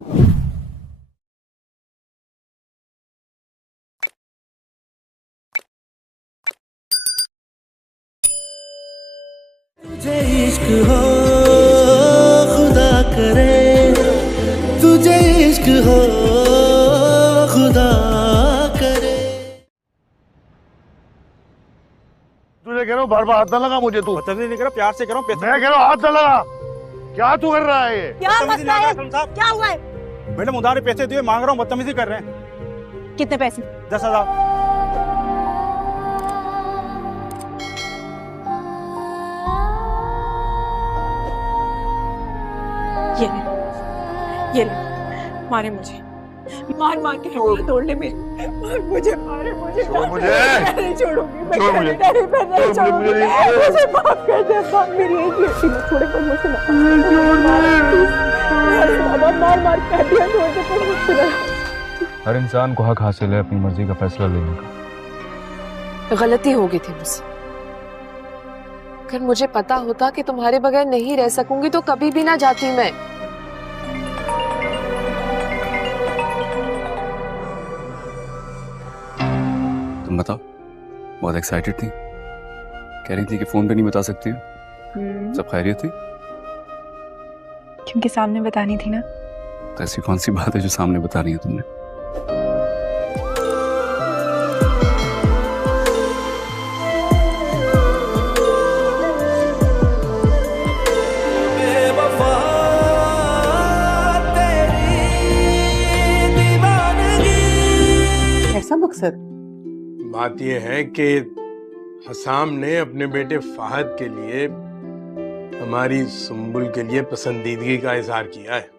तुझे इश्क हो खुदा करे, तुझे इश्क हो खुदा करे। तुझे कह रहा हूँ बार बार हाथ ना लगा मुझे। तू बदतमीजी नहीं कर रहा, प्यार से कर रहा हूँ। मैं कह रहा हूँ हाथ ना लगा। क्या तू कर रहा है ये? क्या मसला है? क्या हुआ है? मैडम उधार पैसे दिए मांग रहा हूँ, बदतमीजी कर रहे हैं। कितने पैसे? 10,000। ये ले मारे मुझे, मार मार के तोड़ ले मेरे, मार मुझे, मारे मुझे, छोड़ मुझे, मैं नहीं छोड़ूंगी, मैं छोड़ मुझे, नहीं छोड़ूंगी, मुझे माफ कर दे, मेरी एक बेटी में थोड़े पर मुझसे बाबा मार मार कर दिया, छोड़ दे पर मुझसे। हर इंसान को हक हासिल है अपनी मर्जी का फैसला लेने का। गलती हो गई थी मुझसे। अगर मुझे पता होता कि तुम्हारे बगैर नहीं रह सकूंगी तो कभी भी ना जाती मैं। तुम बताओ, बहुत एक्साइटेड थी, कह रही थी कि फोन पे नहीं बता सकती हो। सब खैरियत थी? क्योंकि सामने बतानी थी ना। तो ऐसी कौन सी बात है जो सामने बता रही है तुमने? ऐसा मकसद? बात यह है कि हसाम ने अपने बेटे फाहद के लिए हमारी सुंबुल के लिए पसंदीदगी का इजहार किया है।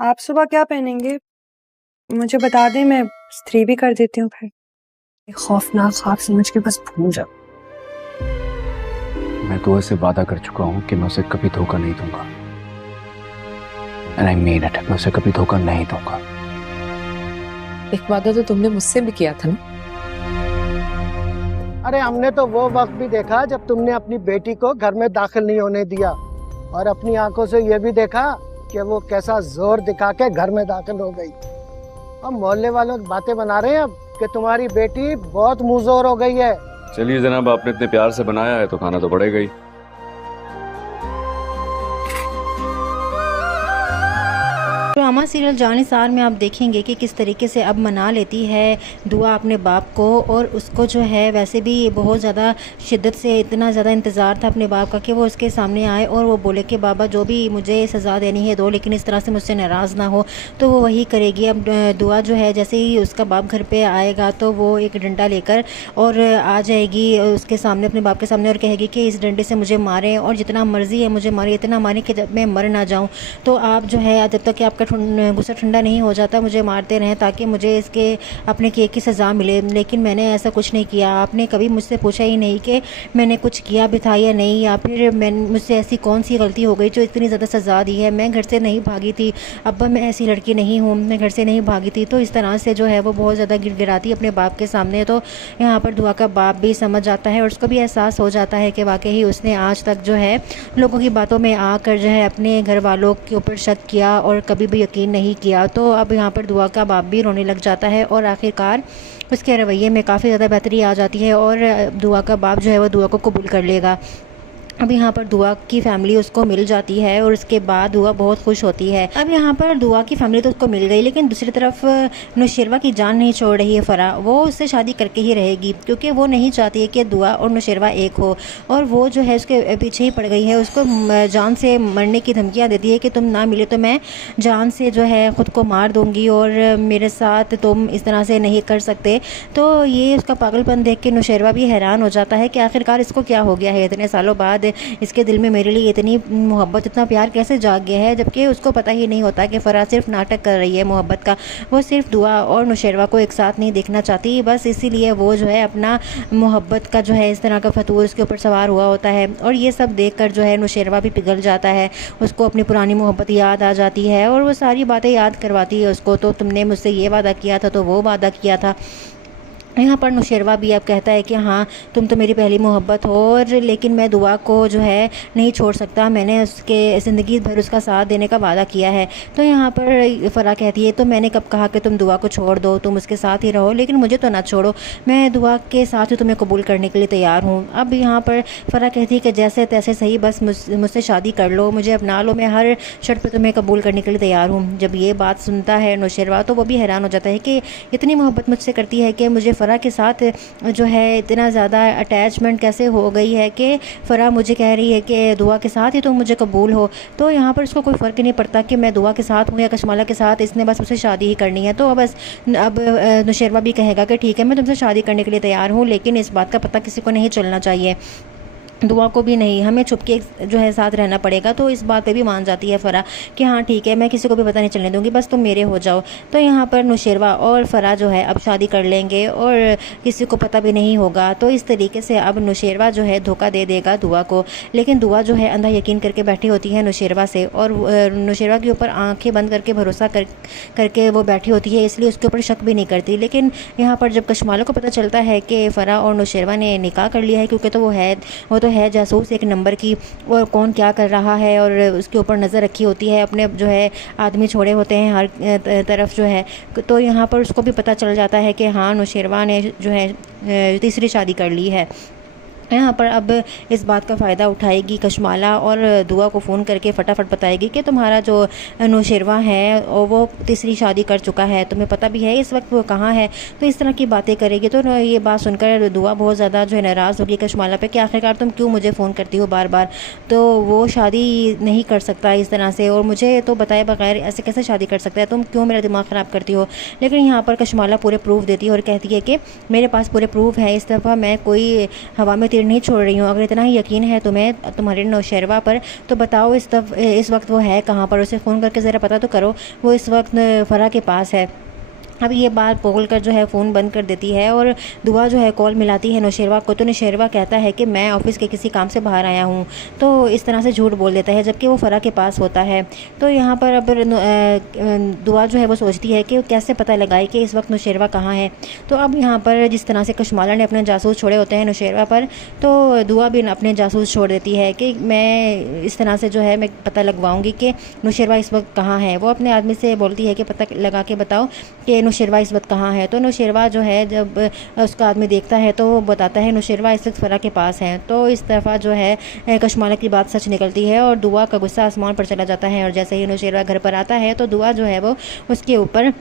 आप सुबह क्या पहनेंगे मुझे बता दें, मैं इस्त्री भी कर देती हूँ। फिर खौफनाक ख्वाब समझ के बस भूल जाओ। मैं तो ऐसे वादा कर चुका हूँ कि मैं उसे कभी धोखा नहीं दूंगा। And I mean it, मैं उसे कभी धोखा नहीं दूंगा। एक वादा तो तुमने मुझसे भी किया था ना। अरे हमने तो वो वक्त भी देखा जब तुमने अपनी बेटी को घर में दाखिल नहीं होने दिया, और अपनी आंखों से ये भी देखा कि वो कैसा जोर दिखा के घर में दाखिल हो गई। अब मोहल्ले वालों बातें बना रहे हैं अब कि तुम्हारी बेटी बहुत मुंहजोर हो गई है। चलिए जनाब, आपने इतने प्यार से बनाया है तो खाना तो पड़ेगा ही। ड्रामा सीरियल जानिसार में आप देखेंगे कि किस तरीके से अब मना लेती है दुआ अपने बाप को, और उसको जो है वैसे भी बहुत ज़्यादा शिद्दत से इतना ज़्यादा इंतज़ार था अपने बाप का कि वो उसके सामने आए और वो बोले कि बाबा जो भी मुझे सज़ा देनी है दो, लेकिन इस तरह से मुझसे नाराज़ ना हो। तो वो वही करेगी। अब दुआ जो है जैसे ही उसका बाप घर पर आएगा तो वो एक डंडा लेकर और आ जाएगी उसके सामने, अपने बाप के सामने, और कहेगी कि इस डंडे से मुझे मारें और जितना मर्ज़ी है मुझे मारें, इतना मारें कि जब मैं मर ना जाऊँ। तो आप जो है जब तक कि आपका गुस्सा ठंडा नहीं हो जाता मुझे मारते रहें ताकि मुझे इसके अपने केक की सज़ा मिले। लेकिन मैंने ऐसा कुछ नहीं किया। आपने कभी मुझसे पूछा ही नहीं कि मैंने कुछ किया भी था या नहीं, या फिर मुझसे ऐसी कौन सी गलती हो गई जो इतनी ज़्यादा सज़ा दी है। मैं घर से नहीं भागी थी अब्बा, मैं ऐसी लड़की नहीं हूँ, मैं घर से नहीं भागी थी। तो इस तरह से जो है वो बहुत ज़्यादा गिड़गिड़ाती अपने बाप के सामने। तो यहाँ पर दुआ का बाप भी समझ जाता है और उसको भी एहसास हो जाता है कि वाकई ही उसने आज तक जो है लोगों की बातों में आकर जो है अपने घर वालों के ऊपर शक किया और कभी भी यकीन नहीं किया। तो अब यहाँ पर दुआ का बाप भी रोने लग जाता है और आखिरकार उसके रवैये में काफ़ी ज़्यादा बेहतरी आ जाती है और दुआ का बाप जो है वो दुआ को कबूल कर लेगा। अब यहाँ पर दुआ की फैमिली उसको मिल जाती है और उसके बाद दुआ बहुत खुश होती है। अब यहाँ पर दुआ की फैमिली तो उसको मिल गई, लेकिन दूसरी तरफ नुशैरवा की जान नहीं छोड़ रही है फरा। वो उससे शादी करके ही रहेगी क्योंकि वो नहीं चाहती है कि दुआ और नुशैरवा एक हो, और वो जो है उसके पीछे ही पड़ गई है। उसको जान से मरने की धमकियाँ देती है कि तुम ना मिले तो मैं जान से जो है ख़ुद को मार दूँगी और मेरे साथ तुम इस तरह से नहीं कर सकते। तो ये उसका पागलपन देख के नुशैरवा भी हैरान हो जाता है कि आखिरकार इसको क्या हो गया है, इतने सालों बाद इसके दिल में मेरे लिए इतनी मोहब्बत, इतना प्यार कैसे जाग गया है, जबकि उसको पता ही नहीं होता कि फरा सिर्फ नाटक कर रही है मोहब्बत का। वो सिर्फ दुआ और नुशैरवा को एक साथ नहीं देखना चाहती, बस इसीलिए वो जो है अपना मोहब्बत का जो है इस तरह का फतूर उसके ऊपर सवार हुआ होता है। और ये सब देखकर जो है नुशैरवा भी पिघल जाता है, उसको अपनी पुरानी मोहब्बत याद आ जाती है और वो सारी बातें याद करवाती है उसको। तो तुमने मुझसे ये वादा किया था, तो वो वादा किया था। यहाँ पर नुशैरवा भी अब कहता है कि हाँ तुम तो मेरी पहली मोहब्बत हो, और लेकिन मैं दुआ को जो है नहीं छोड़ सकता, मैंने उसके ज़िंदगी भर उसका साथ देने का वादा किया है। तो यहाँ पर फ़रा कहती है तो मैंने कब कहा कि तुम दुआ को छोड़ दो, तुम उसके साथ ही रहो, लेकिन मुझे तो ना छोड़ो, मैं दुआ के साथ ही तुम्हें कबूल करने के लिए तैयार हूँ। अब यहाँ पर फ़रा कहती है कि जैसे तैसे सही, बस मुझसे शादी कर लो, मुझे अपना लो, मैं हर शर्त पर तुम्हें कबूल करने के लिए तैयार हूँ। जब ये बात सुनता है नुशैरवा तो वो भी हैरान हो जाता है कि इतनी मोहब्बत मुझसे करती है कि मुझे फ़रा के साथ जो है इतना ज़्यादा अटैचमेंट कैसे हो गई है कि फ़रा मुझे कह रही है कि दुआ के साथ ही तुम मुझे कबूल हो। तो यहाँ पर उसको कोई फ़र्क नहीं पड़ता कि मैं दुआ के साथ हूँ या कशमाला के साथ, इसने बस मुझसे शादी ही करनी है। तो बस अब नुशैरवा भी कहेगा कि ठीक है मैं तुमसे शादी करने के लिए तैयार हूँ, लेकिन इस बात का पता किसी को नहीं चलना चाहिए, दुआ को भी नहीं, हमें छुप के जो है साथ रहना पड़ेगा। तो इस बात पे भी मान जाती है फ़रा कि हाँ ठीक है, मैं किसी को भी पता नहीं चलने दूंगी, बस तुम मेरे हो जाओ। तो यहाँ पर नुशैरवा और फ़रा जो है अब शादी कर लेंगे और किसी को पता भी नहीं होगा। तो इस तरीके से अब नुशैरवा जो है धोखा दे देगा दुआ को, लेकिन दुआ जो है अंधा यकीन करके बैठी होती है नुशैरवा से, और नुशैरवा के ऊपर आँखें बंद करके भरोसा करके वो बैठी होती है, इसलिए उसके ऊपर शक भी नहीं करती। लेकिन यहाँ पर जब कशमाला को पता चलता है कि फ़रा और नुशैरवा ने निकाह कर लिया है, क्योंकि तो वो तो है जासूस एक नंबर की, और कौन क्या कर रहा है और उसके ऊपर नज़र रखी होती है, अपने जो है आदमी छोड़े होते हैं हर तरफ जो है। तो यहाँ पर उसको भी पता चल जाता है कि हाँ नुशैरवा ने जो है तीसरी शादी कर ली है। यहाँ पर अब इस बात का फ़ायदा उठाएगी कशमाला और दुआ को फ़ोन करके फटाफट बताएगी कि तुम्हारा जो नुशैरवा है और वो तीसरी शादी कर चुका है, तुम्हें पता भी है इस वक्त वो कहाँ है। तो इस तरह की बातें करेगी। तो ये बात सुनकर दुआ बहुत ज़्यादा जो है नाराज़ होगी कशमाला पे कि आखिरकार तुम क्यों मुझे फ़ोन करती हो बार बार, तो वो शादी नहीं कर सकता इस तरह से, और मुझे तो बताए बगैर ऐसे कैसे शादी कर सकता है, तुम क्यों मेरा दिमाग ख़राब करती हो। लेकिन यहाँ पर कशमाला पूरे प्रूफ देती है और कहती है कि मेरे पास पूरे प्रूफ है, इस दफ़ा मैं कोई हवा में नहीं छोड़ रही हूँ। अगर इतना ही यकीन है तुम्हें तुम्हारे नुशैरवा पर, तो बताओ इस वक्त वो है कहाँ पर, उसे फ़ोन करके ज़रा पता तो करो वो इस वक्त फ़रा के पास है। अब ये बात बोल कर जो है फ़ोन बंद कर देती है और दुआ जो है कॉल मिलाती है नुशैरवा को। तो नुशैरवा कहता है कि मैं ऑफ़िस के किसी काम से बाहर आया हूँ, तो इस तरह से झूठ बोल देता है, जबकि वो फ़रा के पास होता है। तो यहाँ पर अब दुआ जो है वो सोचती है कि कैसे पता लगाए कि इस वक्त नुशैरवा कहाँ है। तो अब यहाँ पर जिस तरह से कशमाला ने अपने जासूस छोड़े होते हैं नुशैरवा पर, तो दुआ भी अपने जासूस छोड़ देती है कि मैं इस तरह से जो है मैं पता लगवाऊँगी कि नुशैरवा इस वक्त कहाँ है। वो अपने आदमी से बोलती है कि पता लगा के बताओ कि नुशैरवा इस वक्त कहाँ है। तो नुशैरवा जो है जब उसका आदमी देखता है तो वो बताता है नुशैरवा इस वक्त फ़रा के पास है। तो इस दफ़ा जो है कशमाला की बात सच निकलती है और दुआ का गुस्सा आसमान पर चला जाता है। और जैसे ही नुशैरवा घर पर आता है तो दुआ जो है वो उसके ऊपर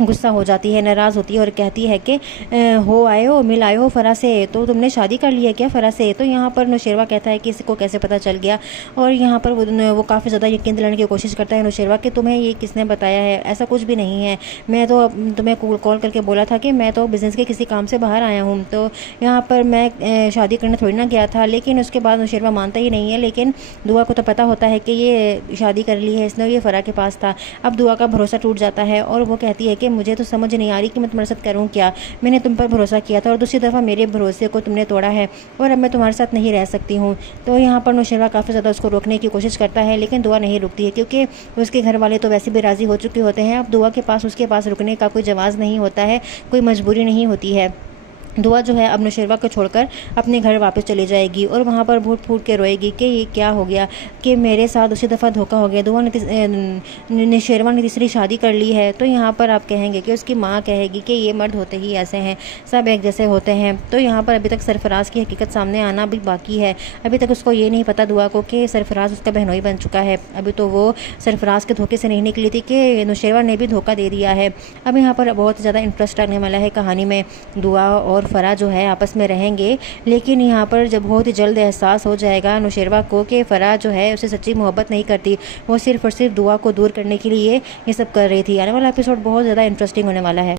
गुस्सा हो जाती है, नाराज़ होती है और कहती है कि मिल आए हो फ़रा से, तो तुमने शादी कर ली है क्या फ़रा से। तो यहाँ पर नुशैरवा कहता है कि इसको कैसे पता चल गया, और यहाँ पर वो काफ़ी ज़्यादा यकीन दिलाने की कोशिश करता है नुशैरवा कि तुम्हें ये किसने बताया है, ऐसा कुछ भी नहीं है, मैं तो तुम्हें कॉल करके बोला था कि मैं तो बिज़नेस के किसी काम से बाहर आया हूँ, तो यहाँ पर मैं शादी करने थोड़ी ना गया था। लेकिन उसके बाद नुशैरवा मानता ही नहीं है, लेकिन दुआ को तो पता होता है कि ये शादी कर ली है इसने, ये फ़रा के पास था। अब दुआ का भरोसा टूट जाता है और वो कहती है कि मुझे तो समझ नहीं आ रही कि मैं तुम्हारे साथ करूं क्या, मैंने तुम पर भरोसा किया था और दूसरी दफ़ा मेरे भरोसे को तुमने तोड़ा है और अब मैं तुम्हारे साथ नहीं रह सकती हूं। तो यहाँ पर नुशैरवा काफ़ी ज़्यादा उसको रोकने की कोशिश करता है, लेकिन दुआ नहीं रुकती है, क्योंकि उसके घर वाले तो वैसे भी राज़ी हो चुके होते हैं। अब दुआ के पास उसके पास रुकने का कोई जवाज़ नहीं होता है, कोई मजबूरी नहीं होती है। दुआ जो है अब नौशेरवा को छोड़कर अपने घर वापस चली जाएगी और वहाँ पर फूट फूट के रोएगी कि ये क्या हो गया, कि मेरे साथ उसी दफ़ा धोखा हो गया। दुआ ने नौशेरवा ने तीसरी शादी कर ली है। तो यहाँ पर आप कहेंगे कि उसकी माँ कहेगी कि ये मर्द होते ही ऐसे हैं, सब एक जैसे होते हैं। तो यहाँ पर अभी तक सरफराज की हकीकत सामने आना भी बाकी है। अभी तक उसको ये नहीं पता दुआ को कि सरफराज उसका बहनोई बन चुका है। अभी तो वो सरफराज के धोखे से नहीं निकली थी कि नौशेरवा ने भी धोखा दे दिया है। अब यहाँ पर बहुत ज़्यादा इंटरेस्ट आने वाला है कहानी में। दुआ और फरा जो है आपस में रहेंगे, लेकिन यहाँ पर जब बहुत ही जल्द एहसास हो जाएगा नौशेरवा को कि फरा जो है उसे सच्ची मोहब्बत नहीं करती, वो सिर्फ और सिर्फ दुआ को दूर करने के लिए ये सब कर रही थी। आने वाला एपिसोड बहुत ज़्यादा इंटरेस्टिंग होने वाला है।